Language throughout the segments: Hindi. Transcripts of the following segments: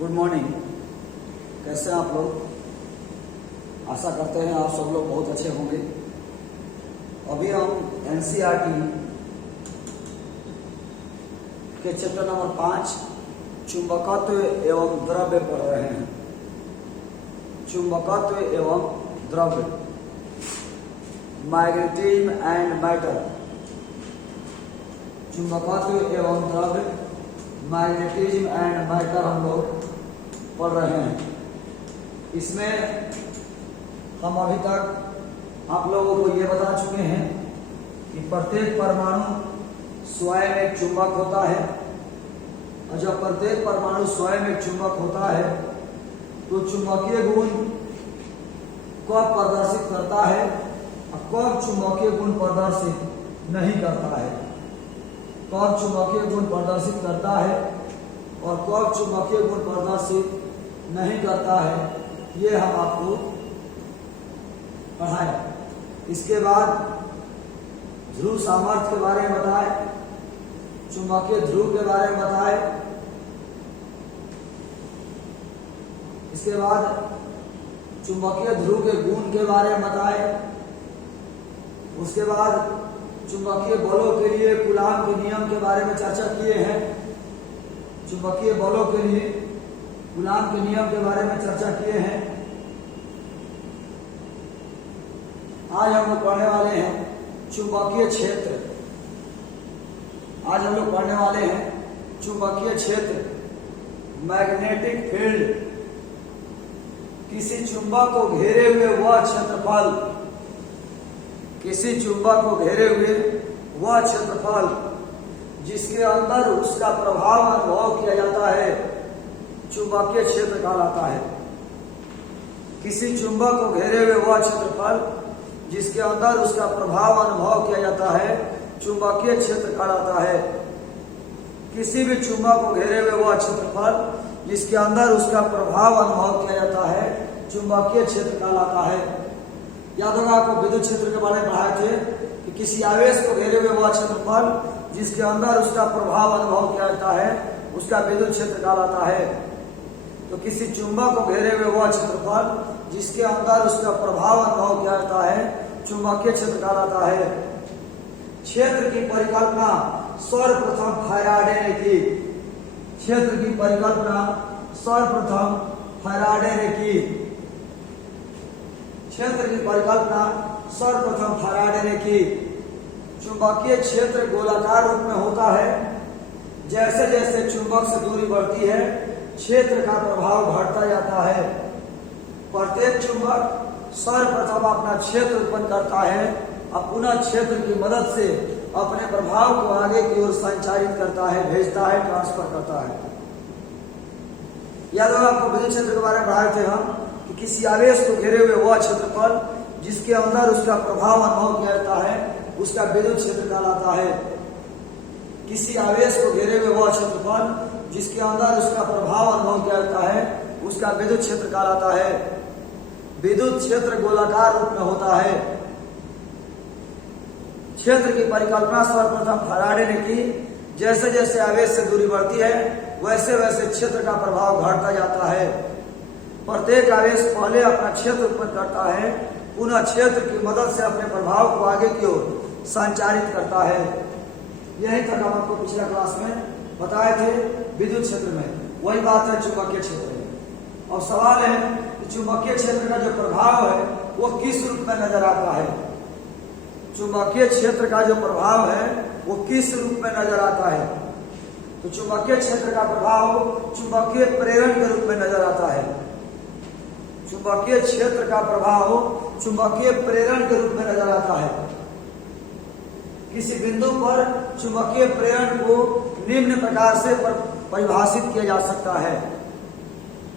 Good morning. कैसे हैं आप लोग? आशा करते हैं आप सब लोग बहुत अच्छे होंगे। अभी हम एनसीईआरटी के चैप्टर नंबर 5 चुंबकत्व एवं द्रव्य पढ़ रहे हैं। चुंबकत्व एवं द्रव्य, मैग्नेटिज्म एंड मैटर। चुंबकत्व एवं द्रव्य, मैग्नेटिज्म एंड मैटर हम लोग पढ़ रहे हैं। इसमें हम अभी तक आप लोगों को ये बता चुके हैं कि प्रत्येक परमाणु स्वयं एक चुंबक होता है, और जब प्रत्येक परमाणु स्वयं एक चुंबक होता है तो चुंबकीय गुण कब प्रदर्शित करता है और कब चुंबकीय गुण प्रदर्शित नहीं करता है, कब चुंबकीय गुण प्रदर्शित करता है और कब चुंबकीय गुण प्रदर्शित नहीं करता है, ये हम आपको पढ़ाए। इसके बाद ध्रुव सामर्थ्य के बारे में बताए, चुंबकीय ध्रुव के बारे में बताए। इसके बाद चुंबकीय ध्रुव के गुण के बारे में बताए। उसके बाद चुंबकीय बलों के लिए कूलाम के नियम के बारे में चर्चा किए हैं। चुंबकीय बलों के लिए कूलाम के नियम के बारे में चर्चा किए हैं। आज हम लोग पढ़ने वाले हैं चुंबकीय क्षेत्र। आज हम लोग पढ़ने वाले हैं चुंबकीय क्षेत्र, मैग्नेटिक फील्ड। किसी चुंबक को घेरे हुए वह क्षेत्रफल, किसी चुंबक को घेरे हुए वह क्षेत्रफल जिसके अंदर उसका प्रभाव अनुभव किया जाता है, चुंबकीय क्षेत्र कहलाता है। किसी चुंबक को घेरे हुए वह क्षेत्रफल जिसके अंदर उसका प्रभाव अनुभव किया जाता है, चुंबकीय क्षेत्र कहलाता है। किसी भी चुंबक को घेरे हुए वह क्षेत्रफल जिसके अंदर उसका प्रभाव अनुभव किया जाता है, चुंबकीय क्षेत्र कहलाता है। याद होगा आपको विद्युत क्षेत्र के बारे में पढ़ाए थे कि किसी आवेश को घेरे हुए वह क्षेत्रफल जिसके अंदर उसका प्रभाव अनुभव किया जाता है, उसका विद्युत क्षेत्र कहलाता है। तो किसी चुंबक को घेरे हुए वह क्षेत्रफल जिसके अंदर उसका प्रभाव अनुभव किया जाता है, चुंबकीय क्षेत्र कहलाता है। क्षेत्र की परिकल्पना सर्वप्रथम फैराडे ने की। क्षेत्र की परिकल्पना सर्वप्रथम फैराडे ने की। क्षेत्र की परिकल्पना सर्वप्रथम फैराडे ने की। चुंबकीय क्षेत्र गोलाकार रूप में होता है। जैसे जैसे चुंबक से दूरी बढ़ती है, क्षेत्र का प्रभाव घटता जाता है। प्रत्येक चुंबक सर्वप्रथम अपना क्षेत्र उत्पन्न करता है और पुनः क्षेत्र की मदद से अपने प्रभाव को आगे की ओर संचारित करता है, भेजता है, ट्रांसफर करता है। याद होगा आपको विद्युत क्षेत्र के बारे में पढ़ाए थे हम कि किसी आवेश को घेरे हुए वह क्षेत्रफल जिसके अंदर उसका प्रभाव अनुभव किया जाता है, उसका विद्युत क्षेत्र कहलाता है। किसी आवेश को घेरे हुए वह क्षेत्रफल जिसके अंदर उसका प्रभाव अनुभव किया जाता है, उसका विद्युत क्षेत्र कहलाता है। विद्युत क्षेत्र गोलाकार रूप में होता है। क्षेत्र की परिकल्पना सर्वप्रथम फैराडे ने की। जैसे जैसे आवेश से दूरी बढ़ती है, वैसे वैसे क्षेत्र का प्रभाव घटता जाता है। प्रत्येक आवेश पहले अपना क्षेत्र उत्पन्न करता है, पुनः क्षेत्र की मदद से अपने प्रभाव को आगे की ओर संचारित करता है। यही तक हम आपको पिछला क्लास में बताए थे विद्युत क्षेत्र में। वही बात है चुंबकीय क्षेत्र में। और सवाल है कि चुंबकीय क्षेत्र का जो प्रभाव है वो किस रूप में नजर आता है। चुंबकीय क्षेत्र का जो प्रभाव है वो किस रूप में नजर आता है। तो चुंबकीय क्षेत्र का प्रभाव चुंबकीय प्रेरण के रूप में नजर आता है। चुंबकीय क्षेत्र का प्रभाव चुंबकीय प्रेरण के रूप में नजर आता है। किसी बिंदु पर चुंबकीय प्रेरण को निम्न प्रकार से परिभाषित किया जा सकता है।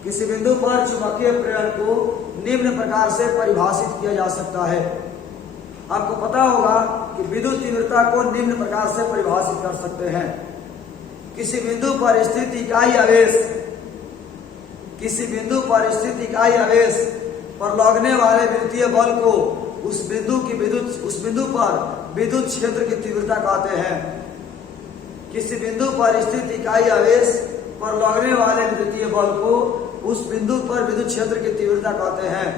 किसी बिंदु पर चुंबकीय प्रेरण को निम्न प्रकार से परिभाषित किया जा सकता है। आपको पता होगा कि विद्युत तीव्रता को निम्न प्रकार से परिभाषित कर सकते हैं। किसी बिंदु पर स्थित इकाई आवेश, किसी बिंदु पर स्थित इकाई आवेश पर लगने वाले विद्युतीय बल को उस बिंदु पर विद्युत क्षेत्र की तीव्रता कहते हैं। किसी बिंदु पर स्थित इकाई आवेश पर लगने वाले विद्युतीय बल को उस बिंदु पर विद्युत क्षेत्र की तीव्रता कहते हैं।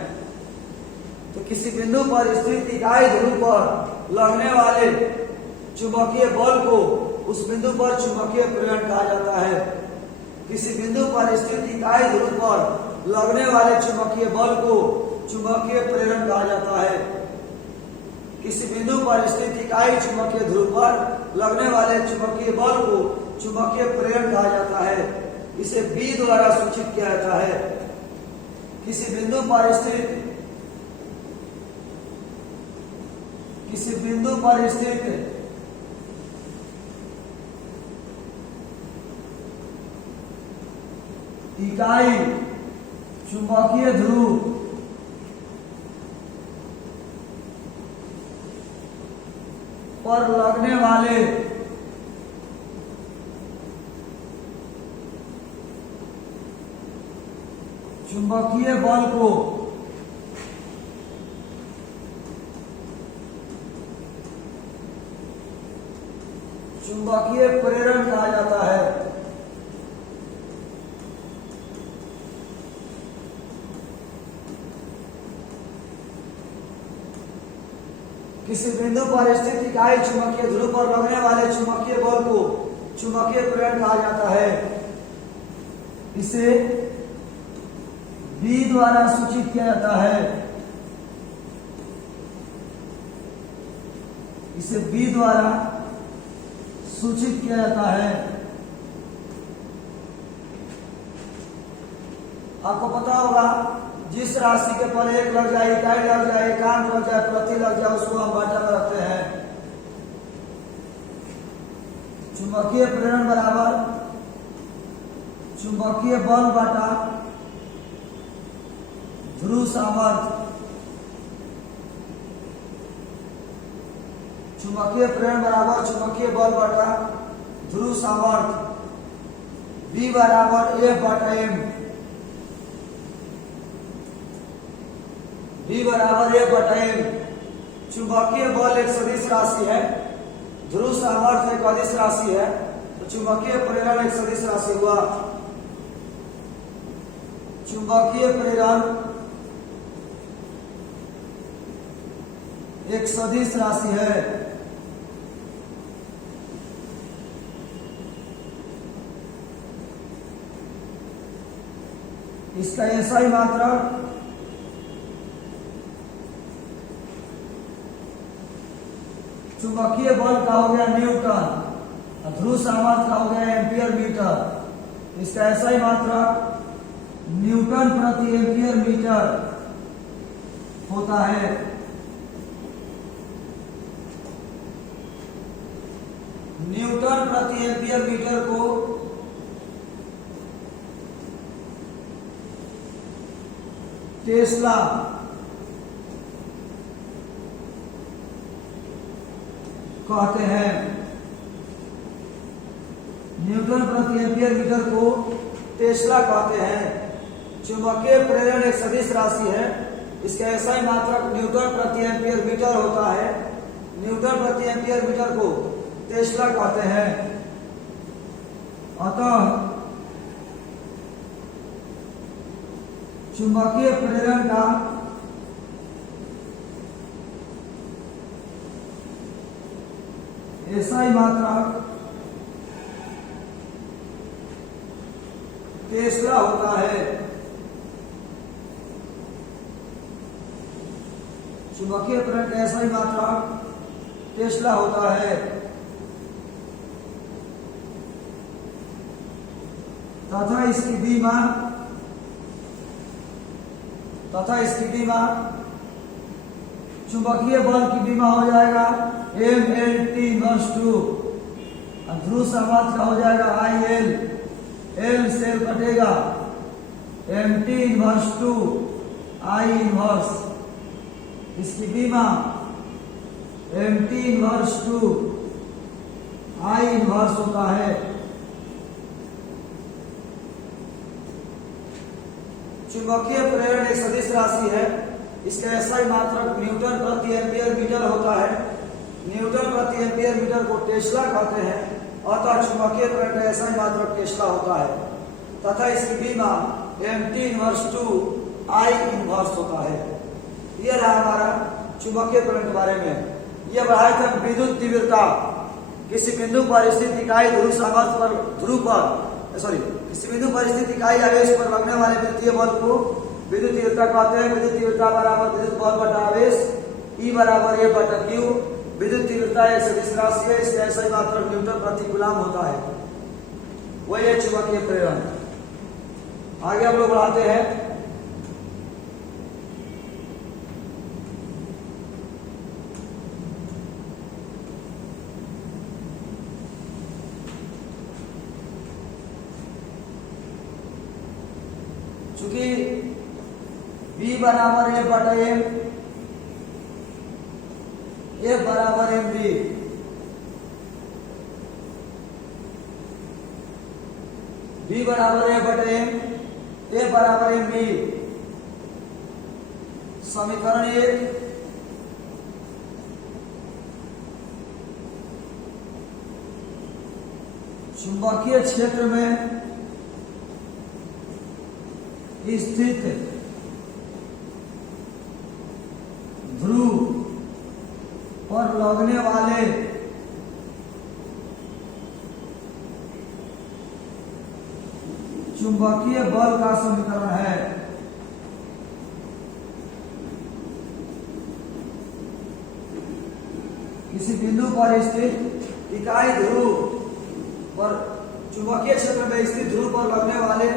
तो किसी बिंदु पर स्थित इकाई ध्रुव पर लगने वाले चुंबकीय बल को उस बिंदु पर चुंबकीय प्रेरण कहा जाता है। किसी बिंदु पर स्थित इकाई ध्रुव पर लगने वाले चुंबकीय बल को चुंबकीय प्रेरण कहा जाता है। किसी बिंदु पर स्थित इकाई चुंबकीय ध्रुव पर लगने वाले चुंबकीय बल को चुंबकीय प्रेरण कहा जाता है। इसे बी द्वारा सूचित किया जाता है। किसी बिंदु पर स्थित इकाई चुंबकीय ध्रुव पर लगने वाले चुंबकीय बल को चुंबकीय प्रेरण कहा जाता है। किसी बिंदु पर स्थित इकाई चुंबकीय ध्रुव पर लगने वाले चुंबकीय बल को चुंबकीय प्रेरण कहा जाता है। इसे बी द्वारा सूचित किया जाता है। इसे बी द्वारा सूचित किया जाता है। आपको पता होगा जिस राशि के पर एक लग जाए, इकाई लग जाए, एकांक लग जाए, प्रति लग जाए, उसको हम बाटा में रखते हैं। चुंबकीय प्रेरण बराबर चुंबकीय बल बाटा ध्रुव सामर्थ्य। चुंबकीय प्रेरण बराबर चुंबकीय बल बटा ध्रुव सामर्थ्य। बी बराबर एफ बटा एम। बी बराबर एफ बटा एम। चुंबकीय बल एक सदिश राशि है, ध्रुव सामर्थ्य एक अदिश राशि है, तो चुंबकीय प्रेरण एक सदिश राशि हुआ। चुंबकीय प्रेरण एक सदिश राशि है। इसका ऐसा ही मात्रक चुंबकीय बल का हो गया न्यूटन, ध्रुव सामर्थ्य का हो गया एम्पियर मीटर। इसका ऐसा ही मात्रक न्यूटन प्रति एम्पियर मीटर होता है। न्यूटन प्रति एम्पियर मीटर को टेस्ला कहते हैं। न्यूटन प्रति एम्पियर मीटर को टेस्ला कहते हैं। चुंबकीय प्रेरण एक सदिश राशि है, इसका ऐसा ही मात्रक न्यूटन प्रति एम्पियर मीटर होता है। न्यूटन प्रति एम्पियर मीटर को टेस्ला कहते हैं। अतः चुंबकीय प्रेरण का ऐसा ही मात्रक टेस्ला होता है। चुंबकीय प्रेरण का ऐसा ही मात्रक टेस्ला होता है। तथा इसकी बीमा चुंबकीय बल की बीमा हो जाएगा MLT इनवर्स 2। ध्रुव सामर्थ्य का हो जाएगा IL, L से कटेगा MT इनवर्स 2 I इनवर्स। इसकी बीमा MT इनवर्स 2 I इनवर्स होता है। चुंबकीय प्रेरण एक सदिश राशि है, इसका ऐसा ही मात्रक न्यूटन प्रति एम्पियर मीटर होता है। न्यूटन प्रति एम्पियर मीटर को टेस्ला कहते हैं। अतः चुंबकीय प्रेरण का ऐसा ही मात्रक टेस्ला होता है। तथा इसकी बीमा mt inverse two I inverse होता है। यह रहा हमारा चुंबकीय प्रेरण के बारे में। यह बढ़ाए थे विद्युत तीव्रता। किसी बिंदु पर स्थित इकाई ध्रुव सामर्थ्य पर किसी बिंदु पर स्थित इकाई आवेश पर लगने वाले विद्युतीय बल को विद्युत तीव्रता कहते हैं। विद्युत तीव्रता बराबर विद्युत बल बटा आवेश E बराबर A बटा Q। विद्युत तीव्रता एक सदिश राशि है, इसलिए ऐसा ही मात्रा न्यूटन प्रति कूलम होता है। वही है चुंबकीय प्रेरण। आगे हम लोग बढ़ाते हैं। चूंकि V बराबर A बटा M, A बराबर MV, V बराबर A बटा M, A बराबर MV। समीकरण 1 चुंबकीय क्षेत्र में स्थित ध्रुव पर लगने वाले चुंबकीय बल का समीकरण है। किसी बिंदु पर स्थित इकाई ध्रुव पर चुंबकीय क्षेत्र में स्थित ध्रुव पर लगने वाले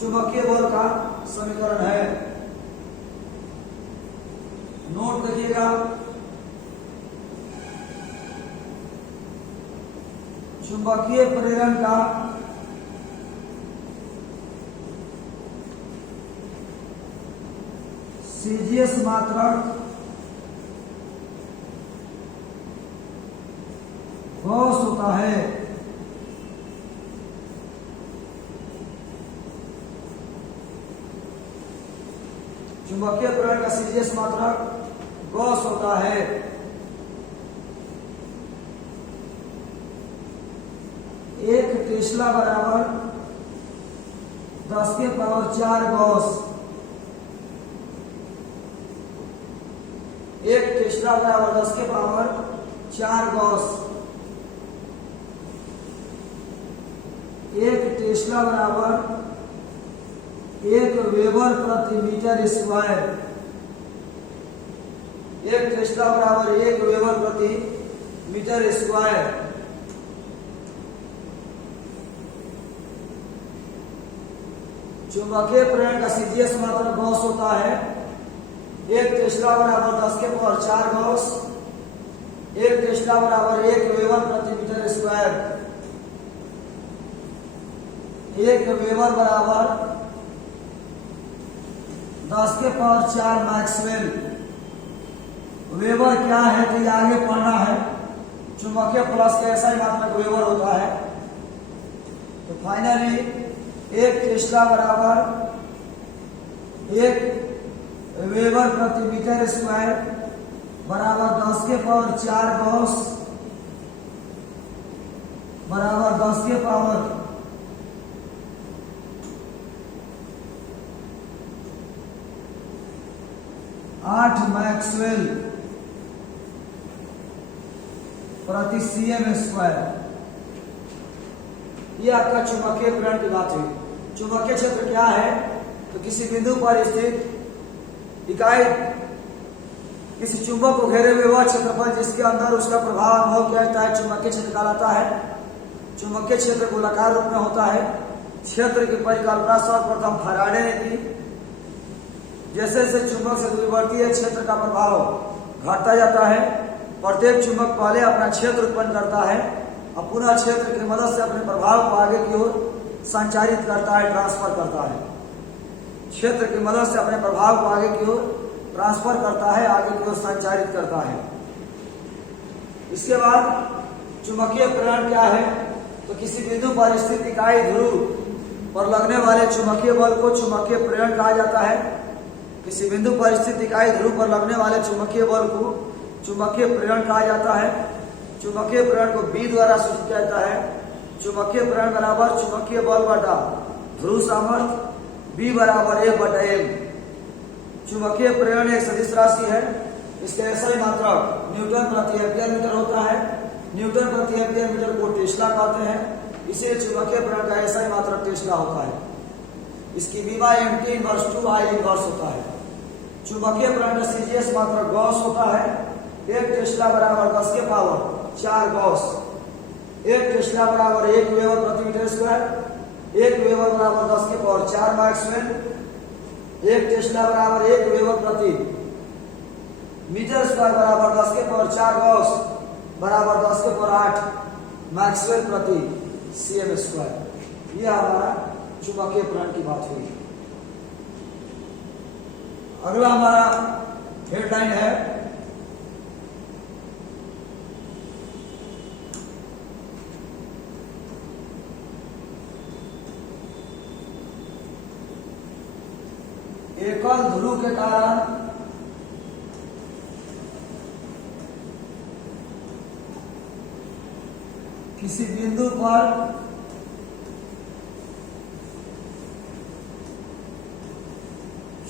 चुंबकीय बल का समीकरण है। नोट करिएगा, चुंबकीय प्रेरण का सीजीएस मात्रक गॉस होता है। चुंबकीय प्रेरण का सीजीएस मात्रक गॉस होता है। एक टेस्ला बराबर 10 के पावर 4 गॉस। एक टेस्ला बराबर 10 के पावर 4 गॉस। एक टेस्ला बराबर 1 वेबर प्रति मीटर स्क्वायर। एक टेस्ला बराबर 1 वेबर प्रति मीटर स्क्वायर। चुंबकीय प्रेरण का सीजीएस मात्रक गॉस होता है। एक टेस्ला बराबर 10 के पावर 4 गॉस। एक टेस्ला बराबर 1 वेबर प्रति मीटर स्क्वायर। 1 वेबर बराबर 10 के पावर 4 मैक्सवेल। वेबर क्या है तो ये आगे पढ़ना है। चुंबकीय प्लस का ऐसा ही मात्रक वेबर होता है। तो फाइनली 1 टेस्ला बराबर 1 वेबर प्रति मीटर स्क्वायर बराबर 10 के पावर 4 गॉस बराबर 10 के पावर 8 मैक्सवेल प्रति सीएम स्क्वायर। ये आपका चुंबकीय प्रेरण की बात है। चुंबकीय क्षेत्र क्या है तो किसी बिंदु पर स्थित इकाई किसी चुंबक को घेरे हुए वह क्षेत्रफल जिसके अंदर उसका प्रभाव अनुभव किया जाता है चुंबकीय क्षेत्र कहलाता है। चुंबकीय क्षेत्र गोलाकार रूप में होता है। क्षेत्र की परिकल्पना सर्वप्रथम फैराडे ने की। जैसे जैसे चुंबक से दूरी बढ़ती है क्षेत्र का प्रभाव घटता जाता है। प्रत्येक चुंबक पहले अपना क्षेत्र उत्पन्न करता है और पुनः क्षेत्र की मदद से अपने प्रभाव को आगे की ओर संचारित करता है, ट्रांसफर करता है। क्षेत्र की मदद से अपने प्रभाव को आगे की ओर ट्रांसफर करता है, आगे की ओर संचारित करता है। इसके बाद चुंबकीय प्रेरण क्या है तो किसी बिंदु पर स्थित इकाई ध्रुव पर लगने वाले चुंबकीय बल को चुंबकीय प्रेरण कहा जाता है। किसी बिंदु पर स्थित इकाई ध्रुव पर लगने वाले चुंबकीय बल को चुंबकीय प्रेरण कहा जाता है। चुंबकीय प्रेरण को B द्वारा सूचित किया जाता है। चुंबकीय प्रेरण बराबर चुंबकीय बल बटा ध्रुव सामर्थ्य B बराबर 1/m। चुंबकीय प्रेरण एक सदिश राशि है। इसके एसआई मात्रक न्यूटन प्रति एम्पियर मीटर होता है। न्यूटन प्रति एम्पियर मीटर को टेस्ला कहते हैं। इसे चुंबकीय प्रेरण का एसआई मात्रक टेस्ला होता है। इसकी V by mt inverse 2I inverse होता है। चुंबकीय प्रेरण का सीजीएस मात्रक गॉस होता है। 1 टेस्ला बराबर 10 के पावर 4 गॉस। 1 टेस्ला बराबर 1 वेबर प्रति मीटर स्क्वायर। 1 वेबर बराबर 10 के पावर 4 मैक्सवेल। 1 टेस्ला बराबर 1 वेबर प्रति मीटर स्क्वायर बराबर 10 के पावर 4 गॉस बराबर 10 के पावर 8 मैक्सवेल प्रति सीएम स्क्वायर। यह हमारा चुंबकीय प्रेरण की बात हुई। अगला हमारा हेडलाइन है एकल ध्रुव के कारण किसी बिंदु पर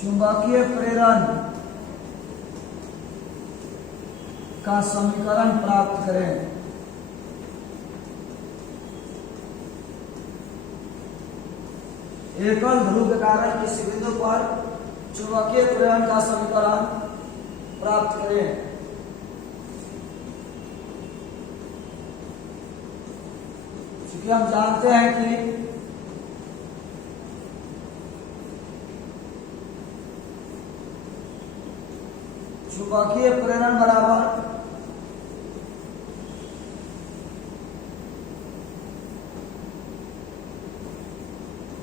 चुंबकीय प्रेरण का समीकरण प्राप्त करें। एकल ध्रुव के कारण किसी बिंदु पर चुंबकीय प्रेरण का समीकरण प्राप्त करें। क्योंकि हम जानते हैं कि चुंबकीय प्रेरण बराबर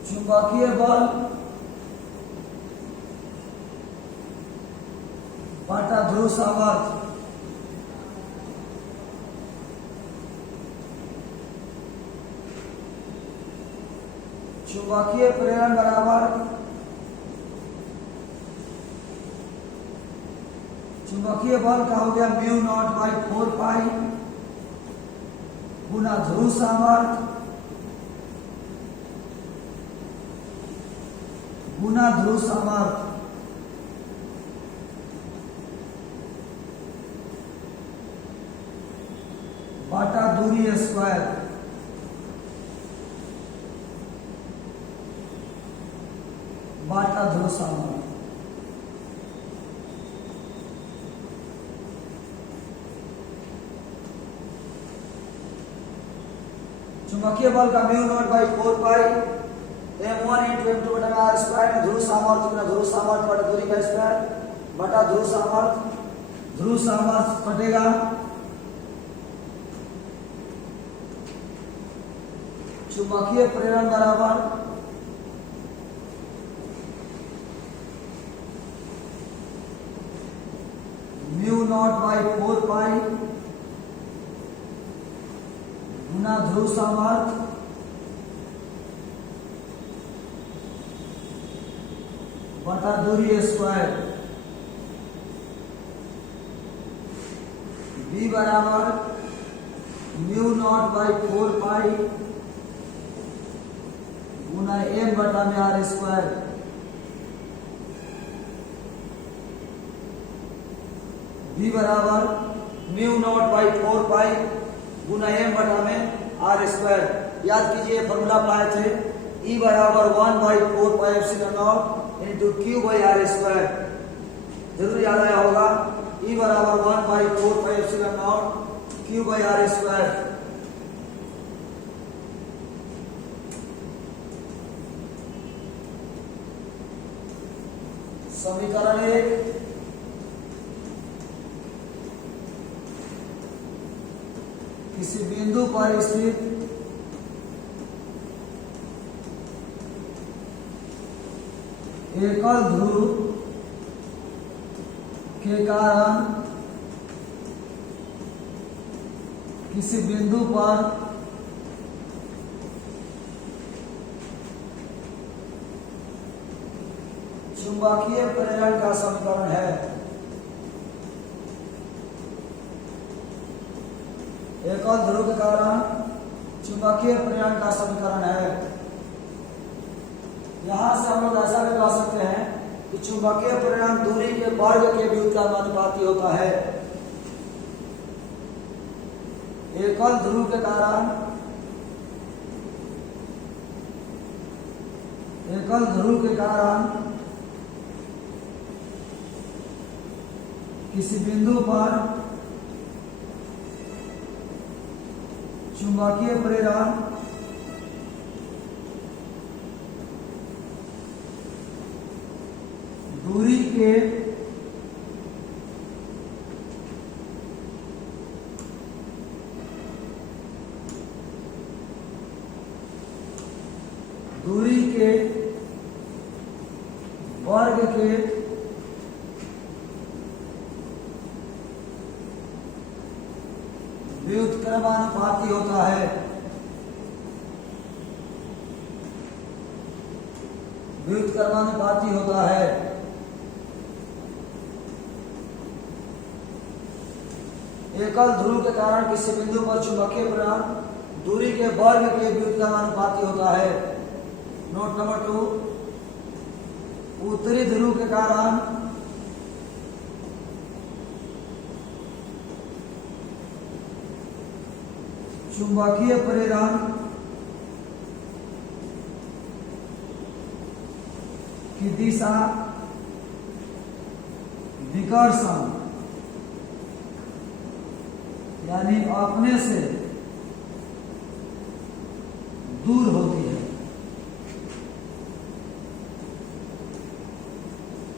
चुंबकीय बल बटा ध्रुव सामर्थ्य। चुंबकीय प्रेरण बराबर चुंबकीय बल का हो गया म्यू नॉट बाई 4 पाई गुना ध्रुव सामर्थ्य गुना ध्रुव सामर्थ्य बटा दूरी स्क्वायर। बटा ध्रुव सामर्थ्य। चुंबकीय बल का mu naught by 4 pi m1 into m2 बटा r स्क्वायर। ध्रुव सामर्थ्य गुना ध्रुव सामर्थ्य बटा दूरी का स्क्वायर बटा ध्रुव सामर्थ्य। ध्रुव सामर्थ्य कटेगा चुंबकीय प्रेरण बराबर म्यू नॉट बाई 4 पाई गुना ध्रुव सामर्थ्य बटा दूरी स्क्वायर। B बराबर mu naught by 4 pi Guna m बटा में r स्क्वायर। B बराबर mu naught by 4 pi Guna m बटा में r स्क्वायर। याद कीजिए फॉर्मूला पढ़ाए थे E बराबर 1 by 4 pi epsilon not into q by r square. जरूर याद आया होगा। E बराबर 1 by 4 pi epsilon not q by r square. समीकरण 1 किसी बिंदु पर स्थित एकल ध्रुव के कारण किसी बिंदु पर चुंबकीय प्रेरण का समीकरण है। एकल ध्रुव के कारण चुंबकीय प्रेरण का समीकरण है। यहां से हम लोग ऐसा भी कह सकते हैं कि चुंबकीय परिणाम दूरी के वर्ग के व्युत्क्रमानुपाती होता है। एकल ध्रुव के कारण किसी बिंदु पर चुंबकीय प्रेरण दूरी के वर्ग के व्युत्क्रमानुपाती होता है। एकल ध्रुव के कारण किसी बिंदु पर चुंबकीय परिणाम दूरी के वर्ग के व्युत्क्रमानुपाती होता है। नोट नंबर 2, उत्तरी ध्रुव के कारण चुंबकीय प्रेरण की दिशा विकर्षण यानी अपने से दूर होती है।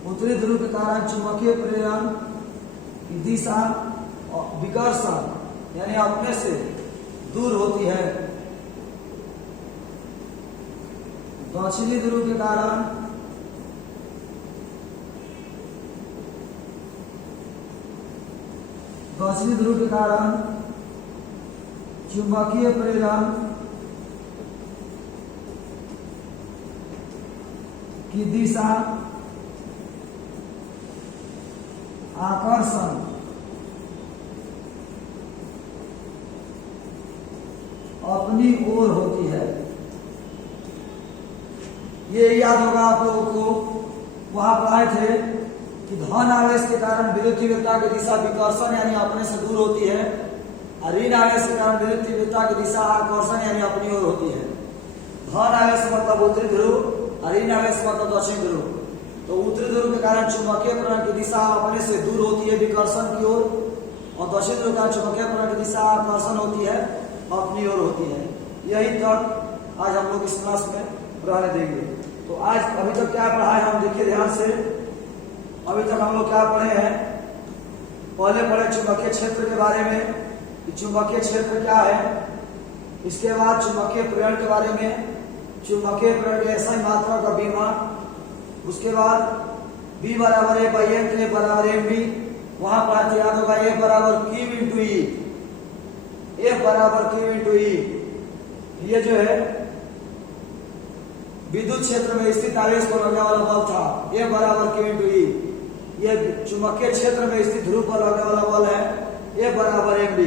उत्तरी ध्रुव के कारण चुंबकीय प्रेरण की दिशा विकर्षण यानी अपने से दूर होती है। दक्षिणी ध्रुव के कारण चुंबकीय प्रेरण की दिशा आकर्षण अपनी ओर होती है। ये याद होगा आप लोगों को, वहां पढ़ाए थे कि धन आवेश के कारण विद्युत तीव्रता की दिशा विकर्षण यानी अपने से दूर होती है, और ऋण आवेश के कारण विद्युत तीव्रता की दिशा आकर्षण यानी अपनी ओर होती है। धन आवेश मतलब उत्तरी ध्रुव और ऋण आवेश मतलब दक्षिण ध्रुव। तो उत्तरी ध्रुव के कारण चुंबकीय प्रेरण की दिशा अपने से दूर होती है विकर्षण की ओर, और दक्षिण ध्रुव का चुंबकीय प्रेरण की दिशा आकर्षण होती है अपनी ओर होती है। यही तक आज हम लोग इस क्लास में पढ़ाने देंगे। तो आज अभी तक क्या पढ़ा है हम देखिए ध्यान से। अभी तक हम लोग क्या पढ़े हैं, पहले पढ़े चुंबकीय क्षेत्र के बारे में कि चुंबकीय क्षेत्र क्या है। इसके बाद चुंबकीय प्रेरण के बारे में, चुंबकीय प्रेरण की ऐसा मात्रा का बीमा। उसके बाद B बराबर A बाई M, A बराबर MB। वहां पढ़ा था, याद होगा, A बराबर Q इंटू E, F बराबर Q इंटू E। ये जो है विद्युत क्षेत्र में स्थित आवेश को लगने वाला बल था, A बराबर Q इंटू E। ये चुंबकीय क्षेत्र में स्थित ध्रुव पर लगने वाला बल है, A बराबर MB।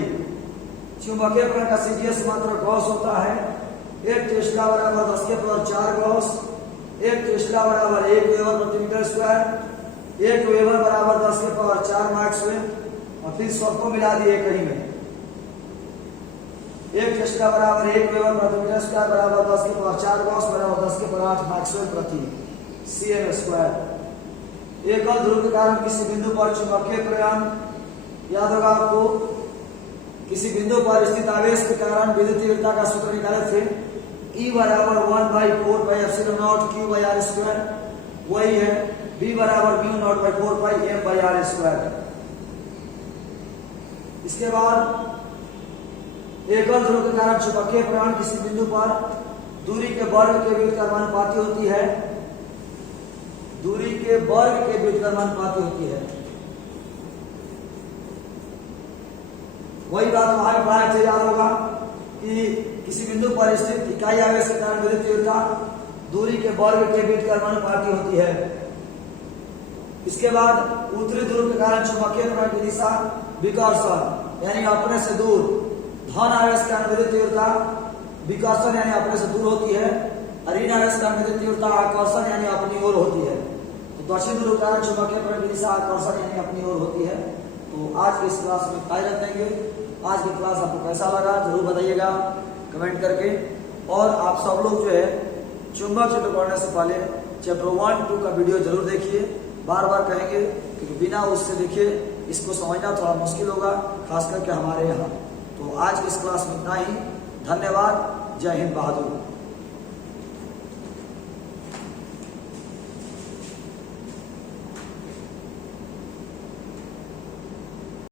चुंबकीय प्रेरण का सीजीएस मात्रा गॉस होता है। 1 टेस्ला बराबर 10 के पावर 4 गॉस, 1 टेस्ला बराबर 1 वेबर प्रति मीटर स्क्वायर, 1 वेबर बराबर 10 के पावर 4 मैक्सवेल, और फिर सबको मिला दिए कहीं में। 1 टेस्ला बराबर 1 वेबर प्रति मीटर स्क्वायर बराबर 10 के पावर 4 गॉस बराबर 10 के पावर 8 मैक्सवेल प्रति सीएम स्क्वायर। एकल ध्रुव के कारण किसी बिंदु पर चुंबकीय प्रेरण, याद होगा आपको, किसी बिंदु पर स्थित आवेश के कारण विद्युत तीव्रता का सूत्र निकाले थे, E बराबर 1/4 pi epsilon not Q by R square. वही है B बराबर mu naught by 4 pi M by R square. इसके बाद एकल ध्रुव के कारण चुंबकीय प्रेरण किसी बिंदु पर दूरी के वर्ग के व्युत्क्रमानुपाती होती है। दूरी के वर्ग के व्युत्क्रमानुपाती होती है। वही बात वहां पढ़ाए थे, याद होगा, कि किसी बिंदु पर स्थित इकाई आवेश के कारण विद्युत तीव्रता दूरी के वर्ग के व्युत्क्रमानुपाती होती है। इसके बाद उत्तरी ध्रुव के कारण चुंबकीय प्रेरण की दिशा विकर्षण यानी अपने से दूर। धन आवेश के कारण विद्युत तीव्रता विकर्षण यानी अपने से दूर होती है, ऋण आवेश करने की तीव्रता आकर्षण यानी अपनी ओर होती है। तो दक्षिण ध्रुव कारण चुंबकीय प्रवृत्ति से आकर्षण यानी अपनी ओर होती है। तो आज की इस क्लास में इतना ही रख देंगे। आज की क्लास आपको कैसा लगा जरूर बताइएगा कमेंट करके। और आप सब लोग जो है चुंबक क्षेत्र पढ़ने से पहले चैप्टर 1, 2 का वीडियो जरूर देखिए। बार बार कहेंगे क्योंकि बिना उससे देखिए इसको समझना थोड़ा मुश्किल होगा, खास करके हमारे यहाँ। तो आज की इस क्लास में इतना ही। धन्यवाद। जय हिंद बहादुर।